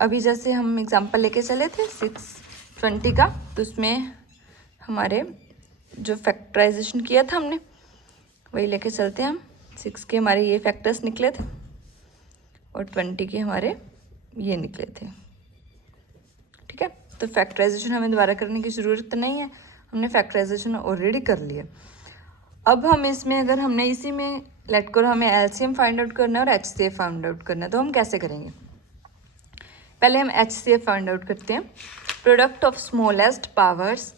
अभी जैसे हम एग्जांपल लेके चले थे 620 का, तो उसमें हमारे जो फैक्टराइजेशन किया था हमने वही लेके चलते हैं हम। 6 के हमारे ये फैक्टर्स निकले थे और 20 के हमारे ये निकले थे। ठीक है, तो फैक्टराइजेशन हमें दोबारा करने की ज़रूरत नहीं है, हमने फैक्टराइजेशन ऑलरेडी कर लिया। अब हम इसमें अगर हमने इसी में लेट करो हमें एलसीएम फाइंड आउट करना है और एचसीएफ फाइंड आउट करना है, तो हम कैसे करेंगे? पहले हम एचसीएफ फाइंड आउट करते हैं। Product of smallest powers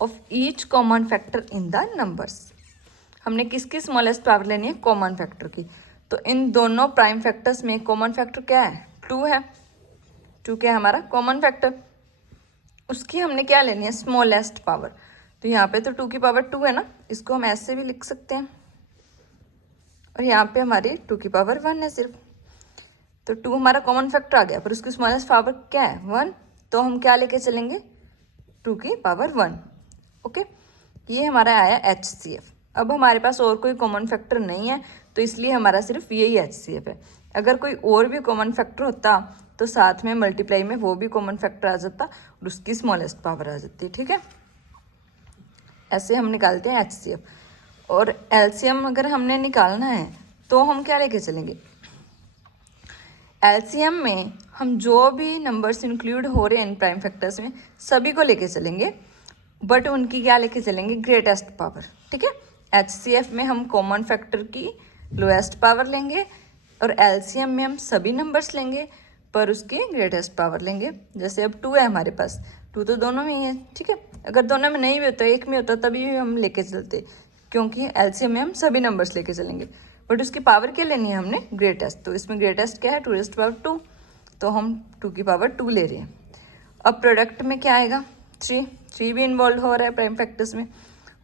of each common factor in the numbers. हमने किसकी स्मॉलेस्ट पावर लेनी है? कॉमन फैक्टर की। तो इन दोनों प्राइम फैक्टर्स में कॉमन फैक्टर क्या है? 2 है। 2 क्या है हमारा? Common factor. उसकी हमने क्या लेनी है? Smallest power. तो यहाँ पे तो 2 की पावर 2 है ना, इसको हम ऐसे भी लिख सकते हैं। और यहाँ पे हमारी 2 की पावर 1 है सिर्फ। तो 2 हमारा कॉमन फैक्टर आ गया, पर उसकी स्मॉलेस्ट पावर क्या है? 1। तो हम क्या लेके चलेंगे? 2 की पावर 1। ओके, ये हमारा आया एचसीएफ। अब हमारे पास और कोई कॉमन फैक्टर नहीं है, तो इसलिए हमारा सिर्फ यही एचसीएफ है। अगर कोई और भी कॉमन फैक्टर होता तो साथ में मल्टीप्लाई में वो भी कॉमन फैक्टर आ जाता और उसकी स्मॉलेस्ट पावर आ जाती। ठीक है, ऐसे हम निकालते हैं एचसीएफ। और एलसीएम अगर हमने निकालना है तो हम क्या लेके चलेंगे? एलसीएम में हम जो भी नंबर्स इंक्लूड हो रहे हैं इन प्राइम फैक्टर्स में सभी को लेके चलेंगे, बट उनकी क्या लेके चलेंगे? Greatest power. ठीक है, एचसीएफ में हम कॉमन फैक्टर की लोएस्ट पावर लेंगे और एलसीएम में हम सभी नंबर्स लेंगे पर उसकी ग्रेटेस्ट पावर लेंगे। जैसे अब 2 है हमारे पास, 2 तो दोनों में ही है। ठीक है, अगर दोनों में नहीं भी होता, एक में होता, तभी भी हम लेके चलते, क्योंकि एलसीएम में हम सभी नंबर्स लेके चलेंगे, बट उसकी पावर क्या लेनी है हमने? ग्रेटेस्ट। तो इसमें ग्रेटेस्ट क्या है? 2 रेस्ट पावर 2, तो हम 2 की पावर 2 ले रहे हैं। अब प्रोडक्ट में क्या आएगा? 3 भी इन्वॉल्व हो रहा है प्राइम फैक्टर्स में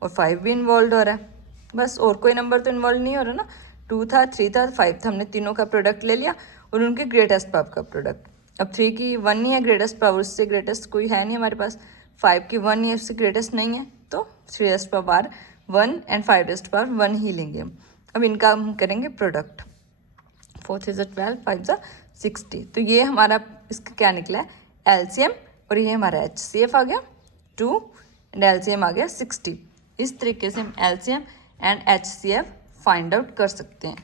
और 5 भी इन्वॉल्व हो रहा है। बस और कोई नंबर तो इन्वॉल्व नहीं हो रहा ना। 2 था, 3 था, 5 था, हमने तीनों का प्रोडक्ट ले लिया और उनके ग्रेटेस्ट पावर का प्रोडक्ट। अब 3 की 1 नहीं है ग्रेटेस्ट पावर, उससे ग्रेटेस्ट कोई है नहीं हमारे पास। 5 की 1 है, उससे ग्रेटेस्ट नहीं है, तो 3 rest power 1 and 5 rest power 1 ही लेंगे हम। अब इनका हम करेंगे प्रोडक्ट। 4 3 12, 5 60। तो ये हमारा इसका क्या निकला है? एलसीएम। और ये हमारा एचसीएफ आ गया 2 एंड एलसीएम आ गया 60। इस तरीके से हम LCM and HCF find out कर सकते हैं।